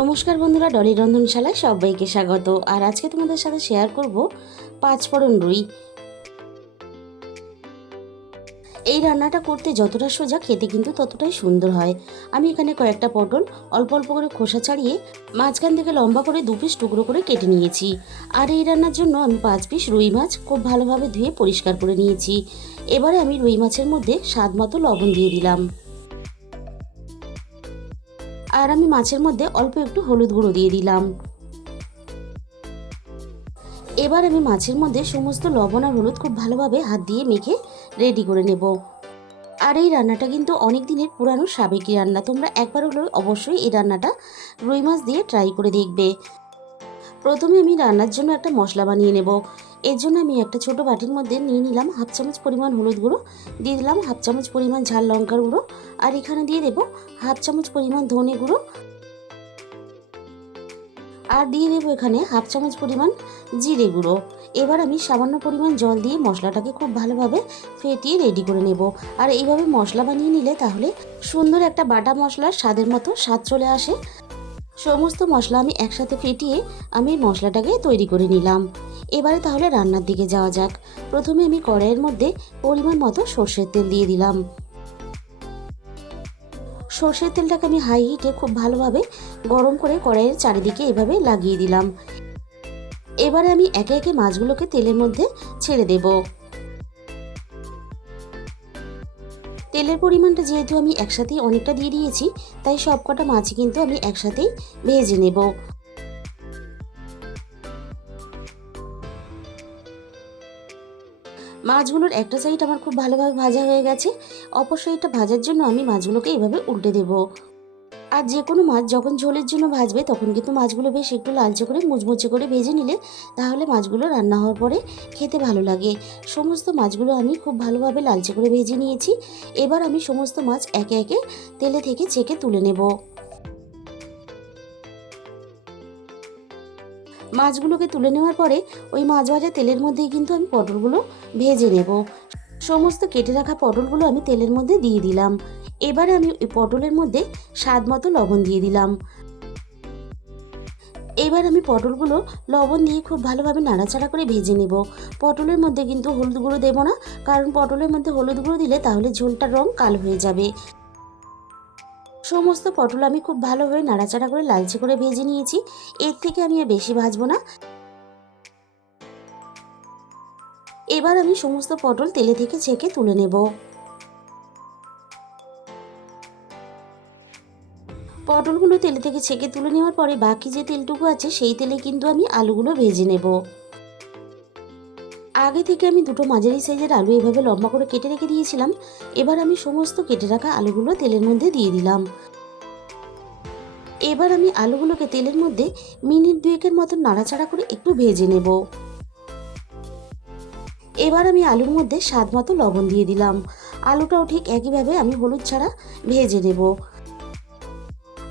নমস্কার বন্ধুরা, ডলির রন্ধনশালায় সবাইকে স্বাগত। আর আজকে তোমাদের সাথে শেয়ার করব পাঁচফোড়ন রুই। এই রান্নাটা করতে যতটা সোজা, খেতে কিন্তু ততটাই সুন্দর হয়। আমি এখানে কয়েকটা পটল অল্প অল্প করে খোসা ছাড়িয়ে মাঝখান থেকে লম্বা করে 2 পিস টুকরো করে কেটে নিয়েছি। আর এই রান্নার জন্য আমি 5 পিস রুই মাছ খুব ভালোভাবে ধুয়ে পরিষ্কার করে নিয়েছি। এবারে আমি রুই মাছের মধ্যে স্বাদ মতো লবণ দিয়ে দিলাম। আর আমি মাছের মধ্যে অল্প একটু হলুদ গুঁড়ো দিয়ে দিলাম। এবার আমি মাছের মধ্যে সমস্ত লবণ আর হলুদ খুব ভালোভাবে হাত দিয়ে মেখে রেডি করে নেব। আর এই রান্নাটা কিন্তু অনেক দিনের পুরানো সাবেকি রান্না। তোমরা একবার হলেও অবশ্যই এই রান্নাটা রুই মাছ দিয়ে ট্রাই করে দেখবে। প্রথমে আমি রান্নার জন্য একটা মশলা বানিয়ে নেব। এর জন্য আমি একটা ছোট বাটির মধ্যে নিয়ে নিলাম 1/2 চামচ পরিমাণ হলুদ গুঁড়ো, দিয়ে দিলাম 1/2 চামচ পরিমাণ ঝাল লঙ্কার গুঁড়ো, আর এখানে দিয়ে দেবো 1/2 চামচ পরিমাণ ধনে গুঁড়ো, আর দিয়ে দেবো এখানে 1/2 চামচ পরিমাণ জিরে গুঁড়ো। এবার আমি সামান্য পরিমাণ জল দিয়ে মশলাটাকে খুব ভালোভাবে ফেটিয়ে রেডি করে নেব। আর এইভাবে মশলা বানিয়ে নিলে তাহলে সুন্দর একটা বাটা মশলার স্বাদের মতো স্বাদ চলে আসে। সমস্ত মশলা আমি একসাথে ফেটিয়ে আমি মশলাটাকে তৈরি করে নিলাম। এবারে তাহলে রান্নার দিকে যাওয়া যাক। প্রথমে আমি কড়াইয়ের মধ্যে পরিমাণ মতো সর্ষের তেল দিয়ে দিলাম। সর্ষের তেলটাকে আমি হাই হিটে খুব ভালোভাবে গরম করে কড়াইয়ের চারিদিকে এভাবে লাগিয়ে দিলাম। এবারে আমি একে একে মাছগুলোকে তেলের মধ্যে ছেড়ে দেব। তেলের পরিমাণটা যেহেতু আমি একসাথেই অনেকটা দিয়ে দিয়েছি, তাই সবকটা মাছই কিন্তু আমি একসাথেই ভেজে নেব। মাছগুলোর একটা সাইড আমার খুব ভালোভাবে ভাজা হয়ে গেছে। অপর সাইডটা ভাজার জন্য আমি মাছগুলোকে এভাবে উল্টে দেব। আর যে কোনো মাছ যখন ঝোলের জন্য ভাজবে তখন কিন্তু মাছগুলো বেশ একটু লালচে করে মুচমুচে করে ভেজে নিলে তাহলে মাছগুলো রান্না হওয়ার পরে খেতে ভালো লাগে। সমস্ত মাছগুলো আমি খুব ভালোভাবে লালচে করে ভেজে নিয়েছি। এবার আমি সমস্ত মাছ একে একে তেলে থেকে ছেঁকে তুলে নেব। মাছগুলোকে তুলে নেওয়ার পরে ওই মাছ ভাজা তেলের মধ্যেই কিন্তু আমি পটলগুলো ভেজে নেব। সমস্ত কেটে রাখা পটলগুলো আমি তেলের মধ্যে দিয়ে দিলাম। এবারে আমি ওই পটলের মধ্যে স্বাদ মতো লবণ দিয়ে দিলাম। এবার আমি পটলগুলো লবণ দিয়ে খুব ভালোভাবে নাড়াচাড়া করে ভেজে নেব। পটলের মধ্যে কিন্তু হলুদ গুঁড়ো দেবো না, কারণ পটলের মধ্যে হলুদ গুঁড়ো দিলে তাহলে ঝোলটার রং কালো হয়ে যাবে। সমস্ত পটল আমি খুব ভালোভাবে নাড়াচাড়া করে লালচে করে ভেজে নিয়েছি। এর থেকে আমি আর বেশি ভাজবো না। এবার আমি সমস্ত পটল তেলে থেকে ছেঁকে তুলে নেব। পটলগুলো তেলে থেকে ছেঁকে তুলে নেওয়ার পরে বাকি যে তেলটুকু আছে সেই তেলে কিন্তু আমি আলুগুলো ভেজে নেব। আগে থেকে আমি 2টো মাঝারি সাইজের আলু এভাবে লম্বা করে কেটে রেখে দিয়েছিলাম। এবার আমি সমস্ত কেটে রাখা আলুগুলো তেলের মধ্যে দিয়ে দিলাম। এবার আমি আলুগুলোকে তেলের মধ্যে মিনিট 2-এর মতো নাড়াচাড়া করে একটু ভেজে নেব। এবার আমি আলুর মধ্যে স্বাদ মতো লবণ দিয়ে দিলাম। আলুটাও ঠিক একইভাবে আমি হলুদ ছাড়া ভেজে নেব।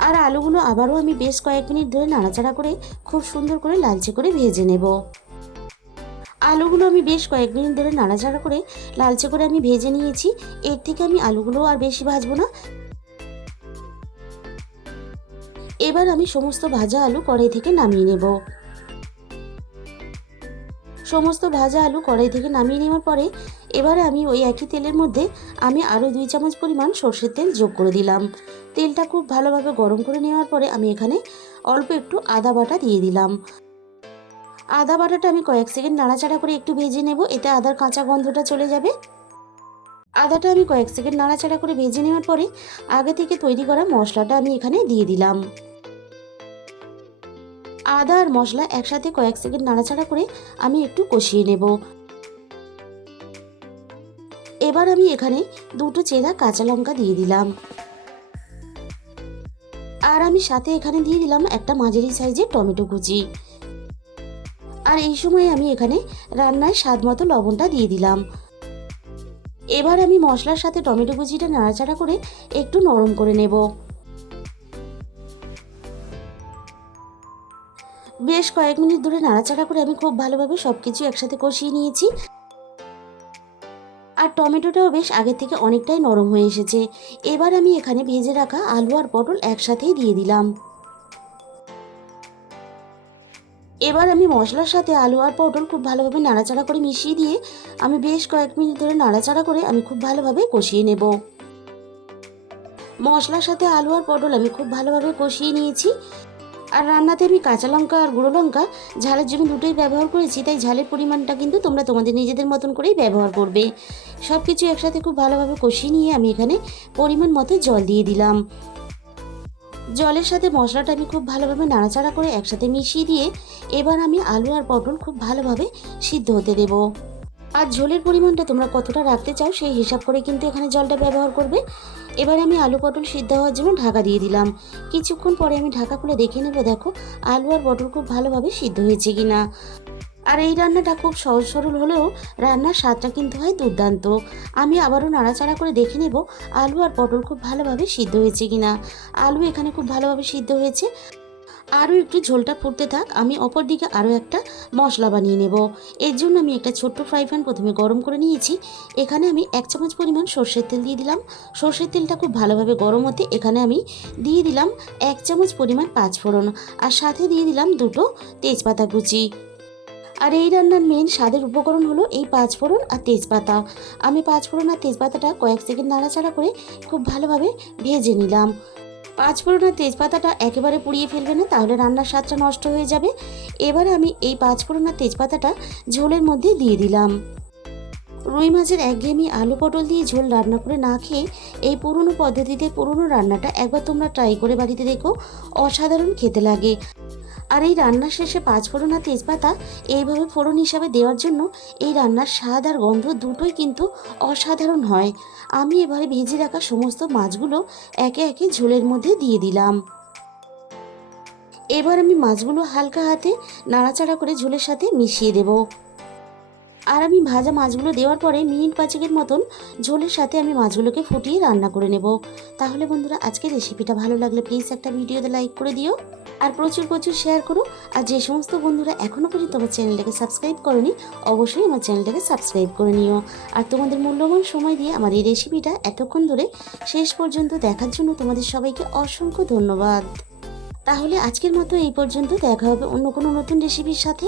আর আলুগুলো আবারও আমি বেশ কয়েক মিনিট ধরে নাড়াচাড়া করে খুব সুন্দর করে লালচে করে ভেজে নেব। আলুগুলো আমি বেশ কয়েক মিনিট ধরে নাড়াচাড়া করে লালচে করে আমি ভেজে নিয়েছি। এর থেকে আমি আলুগুলো আর বেশি ভাজবো না। এবার আমি সমস্ত ভাজা আলু কড়াই থেকে নামিয়ে নেব। সমস্ত ভাজা আলু কড়াই থেকে নামিয়ে নেওয়ার পরে এবারে আমি ওই একই তেলের মধ্যে আমি আরও 2 চামচ পরিমাণ সর্ষের তেল যোগ করে দিলাম। তেলটা খুব ভালোভাবে গরম করে নেওয়ার পরে আমি এখানে অল্প একটু আদা বাটা দিয়ে দিলাম। আদা বাটাটা আমি কয়েক সেকেন্ড নাড়াচাড়া করে একটু ভেজে নেব, এতে আদার কাঁচা গন্ধটা চলে যাবে। আদাটা আমি কয়েক সেকেন্ড নাড়াচাড়া করে ভেজে নেওয়ার পরে আগে থেকে তৈরি করা মশলাটা আমি এখানে দিয়ে দিলাম। আদা আর মশলা একসাথে কয়েক সেকেন্ড নাড়াচাড়া করে আমি একটু কষিয়ে নেব। এবার আমি এখানে 2টো চেরা কাঁচা লঙ্কা দিয়ে দিলাম। আর আমি সাথে এখানে দিয়ে দিলাম একটা মাঝারি সাইজের টমেটো কুচি। আর এই সময় আমি এখানে রান্নায় স্বাদ মতো লবণটা দিয়ে দিলাম। এবার আমি মশলার সাথে টমেটো কুচিটা নাড়াচাড়া করে একটু নরম করে নেব। বেশ কয়েক মিনিট ধরে নাড়াচাড়া করে আমি খুব ভালোভাবে সবকিছু একসাথে কষিয়ে নিয়েছি। আর টমেটোটাও বেশ আগের থেকে অনেকটাই নরম হয়ে এসেছে। এবার আমি এখানে ভেজে রাখা আলু আর পটল একসাথেই দিয়ে দিলাম। এবার আমি মশলার সাথে আলু আর পটল খুব ভালোভাবে নাড়াচাড়া করে মিশিয়ে দিয়ে আমি বেশ কয়েক মিনিট ধরে নাড়াচাড়া করে আমি খুব ভালোভাবে কষিয়ে নেব। মশলার সাথে আলু আর পটল আমি খুব ভালোভাবে কষিয়ে নিয়েছি। আর রান্নাতে আমি কাঁচা লঙ্কা আর গুঁড়ো লঙ্কা ঝালের জন্য দুটোই ব্যবহার করেছি, তাই ঝালের পরিমাণটা কিন্তু তোমরা তোমাদের নিজেদের মতন করেই ব্যবহার করবে। সব কিছু একসাথে খুব ভালোভাবে কষিয়ে নিয়ে আমি এখানে পরিমাণ মতো জল দিয়ে দিলাম। জলের সাথে মশলাটা আমি খুব ভালোভাবে নাড়াচাড়া করে একসাথে মিশিয়ে দিয়ে এবার আমি আলু আর পটল খুব ভালোভাবে সিদ্ধ হতে দেব। আর ঝোলের পরিমাণটা তোমরা কতটা রাখতে চাও সেই হিসাব করে কিন্তু এখানে জলটা ব্যবহার করবে। এবার আমি আলু পটল সিদ্ধ হওয়ার জন্য ঢাকা দিয়ে দিলাম। কিছুক্ষণ পরে আমি ঢাকা খুলে দেখে নেব, দেখো আলু আর পটল খুব ভালোভাবে সিদ্ধ হয়েছে কিনা। আর এই রান্নাটা খুব সহজ সরল হলেও রান্নার স্বাদটা কিন্তু হয় দুর্দান্ত। আমি আবারও নাড়াচাড়া করে দেখে নেব আলু আর পটল খুব ভালোভাবে সিদ্ধ হয়েছে কিনা। আলু এখানে খুব ভালোভাবে সিদ্ধ হয়েছে। আরও একটু ঝোলটা ফুটতে থাক, আমি অপর দিকে আরও একটা মশলা বানিয়ে নেব। এর জন্য আমি একটা ছোট্ট ফ্রাই প্যান প্রথমে গরম করে নিয়েছি। এখানে আমি 1 চামচ পরিমাণ সর্ষের তেল দিয়ে দিলাম। সর্ষের তেলটা খুব ভালোভাবে গরম হতে এখানে আমি দিয়ে দিলাম 1 চামচ পরিমাণ পাঁচফোড়ন, আর সাথে দিয়ে দিলাম 2টো তেজপাতা কুচি। আর এই রান্নার মেন স্বাদের উপকরণ হলো এই পাঁচফোড়ন আর তেজপাতা। আমি পাঁচফোড়ন আর তেজপাতাটা কয়েক সেকেন্ড নাড়াচাড়া করে খুব ভালোভাবে ভেজে নিলাম। পাঁচফোড়ন আর তেজপাতাটা একেবারে পুড়িয়ে ফেলবে না, তাহলে রান্নার স্বাদটা নষ্ট হয়ে যাবে। এবারে আমি এই পাঁচফোড়ন আর তেজপাতাটা ঝোলের মধ্যে দিয়ে দিলাম। রুই মাছের একঘেয়েমি আলু পটল দিয়ে ঝোল রান্না করে না খেয়ে এই পুরনো পদ্ধতিতে পুরনো রান্নাটা একবার তোমরা ট্রাই করে বাড়িতে দেখো, অসাধারণ খেতে লাগে। আর এই রান্নার শেষে পাঁচফোড়ন আর তেজপাতা এইভাবে ফোড়ন হিসাবে দেওয়ার জন্য এই রান্নার স্বাদ আর গন্ধ দুটোই কিন্তু অসাধারণ হয়। আমি এবারে ভেজে রাখা সমস্ত মাছগুলো একে একে ঝোলের মধ্যে দিয়ে দিলাম। এবার আমি মাছগুলো হালকা হাতে নাড়াচাড়া করে ঝোলের সাথে মিশিয়ে দেব। আর আমি ভাজা মাছগুলো দেওয়ার পরে মিনিট 5 মতন ঝোলের সাথে আমি মাছগুলোকে ফুটিয়ে রান্না করে নেব। তাহলে বন্ধুরা, আজকের রেসিপিটা ভালো লাগলে প্লিজ একটা ভিডিওতে লাইক করে দিও, আর প্রচুর প্রচুর শেয়ার করো। আর যে সমস্ত বন্ধুরা এখনও পর্যন্ত আমার চ্যানেলটাকে সাবস্ক্রাইব করোনি, অবশ্যই আমার চ্যানেলটাকে সাবস্ক্রাইব করে নিও। আর তোমাদের মূল্যবান সময় দিয়ে আমার এই রেসিপিটা এতক্ষণ ধরে শেষ পর্যন্ত দেখার জন্য তোমাদের সবাইকে অসংখ্য ধন্যবাদ। তাহলে আজকের মতো এই পর্যন্ত, দেখা হবে অন্য কোনো নতুন রেসিপির সাথে।